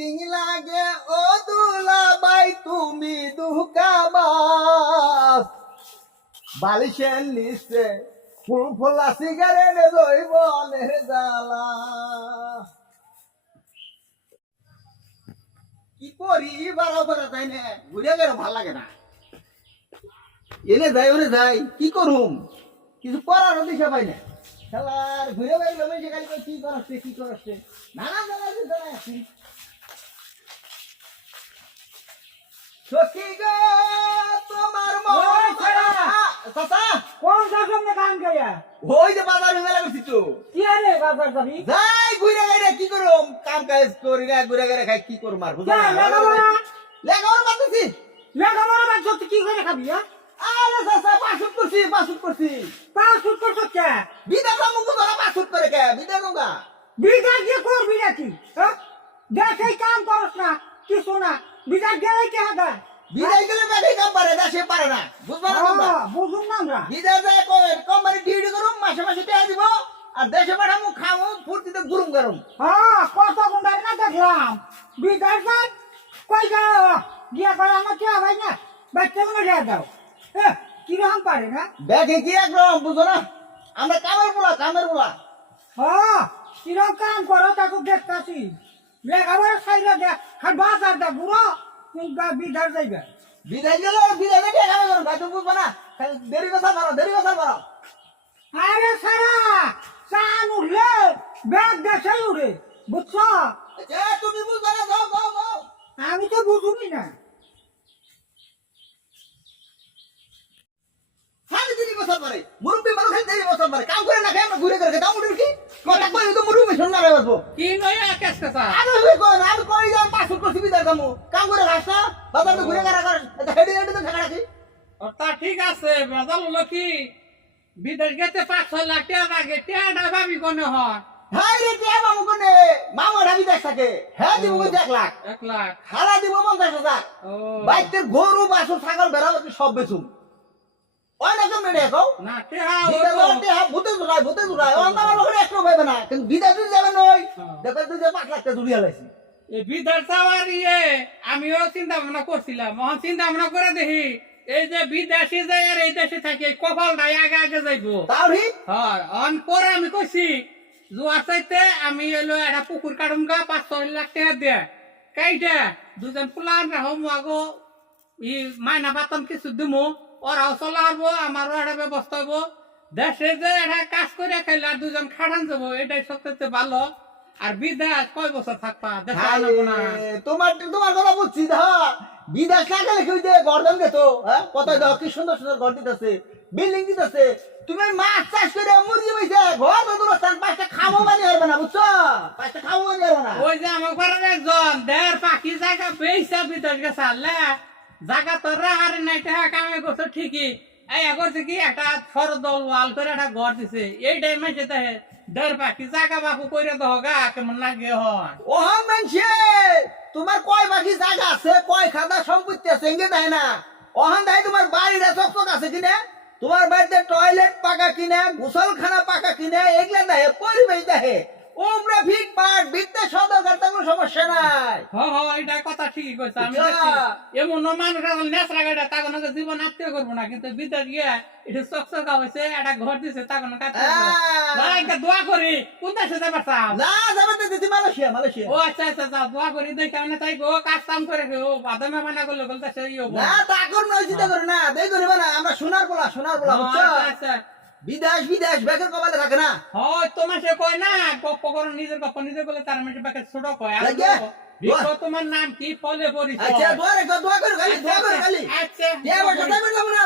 cheating লাগে ও দুলাভাই তুমি দুঃখাবাস বালিশের নিচে ফুল ফোলা সিগারেট লইব অনের জ্বালা কি করি বারবার তাই না ঘুরে গেলে ভাল লাগে না এনে যাই ওনে যাই কি করুম কিছু করার দিশা পাই না খেলার ঘুরে বেড়াইলো মেয়ে খালি কি করছে নানা জ্বালা আছি সখী গো তোমার মন চাচা কোন সামনে কাম গয়া ওই যে বাজার মেলা করছি তো কি আরে বাজার যাবি যাই ঘুরে গেলে কি করুম কাম কাজ করি না ঘুরে গেলে খাই কি করুম আর বুঝা লেখাপড়া করতেছি লেখাপড়া বাদ তুই কি করে খাবি আরে চাচা পাসুট করছি পাঁচ ফুট করছ কে বিদেশ মুখ ধরা পাসুট করে কে বিদেশ গা বিজা দিয়ে করবি নাকি দেখে কাম করস না কিছু না বিজা গেলে কে হাগা বিদেশ গেলে বেশি কাম পারে দেশে পারে না বুঝবা না তোমরা বুঝুন না আমরা বিদেশ যায় কোম্পানি ডিউটি করুম মাসে মাসে টাকা দিব আর দেশে পাঠামু খামু ফুর্তিতে গুরুম গরম কত গুন্ডার না দেখলাম বিজা যাই কই যাও গিয়া করে আমার কে ভাই না বাচ্চা গুলো রে দাও কিরকম পারে না দেখে কি একদম বুঝো না আমরা কামের বলা কিরকম কাম করো তাকে দেখতাছি লেখাপড়া সাইলে দেখ খালি বাজার দে বুড়ো বিদার যাইবে বিদেশ গেলে বিদেশে টাকা কামাই করুম ভাই তুমি বুঝবা না খালি দেরি কথা করো আরে সারা চান উঠলে ব্যাগ দেশে উড়ে বুঝছ তুমি বুঝবা না যাও আমি তো বুঝুনি না খালি দেরি বছর পরে মুরব্বী মানুষ খালি দেরি বছর পরে কাম করে না খাই আমরা ঘুরে দাম উঠে কি কথা কই তো মুরব্বী শুন না রে বাবু কি নয়া কেস কথা আমি কই যাম পাঁচ করছি বিদার কামু কাম করে খাস না বাজার তো ঘুরে কর এটা হেডি তো থাকা রাখি তা ঠিক আছে বেজাল হলো কি বিদেশ গেতে 5-6 লাখ টাকা লাগে টাকা ভাবি কোনে হয় হাই রে টিয়া মামু কোনে মামু ঢাবি দেখ থাকে হ্যাঁ দিব 1 লাখ 1 লাখ খালা দিব 50,000 ও বাইতের গরু বাছুর ছাগল বেড়া সব বেচুম ওই না তুমি দেখো না টেহা টিয়া ভূতে জুড়ায় অন্য লোকের একটু পাইবে না কিন্তু বিদেশ যদি যাবে নই দেখো তুই যে 5 লাখ টাকা জুড়িয়া লাইছি এই বিদেশ যাওয়ার আমিও চিন্তা ভাবনা করছিলাম মহন চিন্তা ভাবনা করে দেখি এই যে বিদেশে যায় আর এই দেশে থাকে কপালটাই আগে যাইবো তাও ঠিক হয় অন পরে আমি কইছি জোয়ার চাইতে আমি এলো একটা পুকুর কাটুম গা 5-6 লাখ টাকা দিয়ে কাইটা দুজন প্লান রাখম আগো ই মাইনা বাতন কিছু দিমু ওরাও চলা হবো আমারও একটা ব্যবস্থা হবো দেশে যে একটা কাজ করে খাইলে আর দুজন খাটান যাবো এটাই সবচেয়ে ভালো আর বিদেশ কয় বছর থাকবা দেশে আনবো না তোমার কথা বুঝছি দা বিদেশ না গেলে কেউ যে গর্দন গেত হ্যাঁ কত দাও কি সুন্দর ঘর দিতেছে বিল্ডিং দিতেছে তুমি মাছ চাষ করে মুরগি বইছে ঘর তো দূর স্থান 5টা খামো বানি হারবে না বুঝছো 5টা খামো বানি হারবে না ওই যে আমার ঘরের একজন দেড় পাখি জায়গা বেইছে বিদেশ গেছে আল্লাহ জায়গা তো রাহারে নাই টাকা কামাই করছো ঠিকই এই করছে কি একটা সরদল ওয়াল করে একটা ঘর দিছে এই টাইমে যেতে দেড় পাখি জায়গা বাপু করে দাও গা কেমন লাগে হয় ওহন মানছে তোমার কয় বাকি জায়গা আছে কয় খাদা সম্পত্তি আছে এঙ্গে দেয় না ওহন দেয় তোমার বাড়ির চকচক আছে কিনা তোমার বাড়িতে টয়লেট পাকা কিনা গোসলখানা পাকা কিনা এগুলা দেয় পরিবেশ দেয় ওমরা ফিট পাট বিদ্যা সদরকার কোনো সমস্যা নাই এটা কথা ঠিকই কইছ আমি দেখছি এমন মানুষ আছে নেসরা গাড়া তাগো না জীবন আত্মীয় করবো না কিন্তু বিদেশ গিয়া এটা চকচকা হইছে একটা ঘর দিছে তাগো না কাটতে ভাইকে দোয়া করি কোন দেশে যাবা চাও না যাবে দিদি মালয়েশিয়া ও আচ্ছা যাও দোয়া করি দেখি আমি তাই গো কাজ কাম করে গো বাদামে মানা করলে বলতে সেই হবো না তা কর নয় চিন্তা করে না দেই করিবা না আমরা সোনার পোলা বুঝছো আচ্ছা বিদেশ বেকের কপালে থাকে না হয় তোমার সে কয় না গপ্প করো নিজের গপ্প নিজে বলে তার মেটে বেকের ছোট কয় আর তোমার নাম কি ফলে পরিচয় আচ্ছা দোয়া করে খালি আচ্ছা কে বসে যাবে না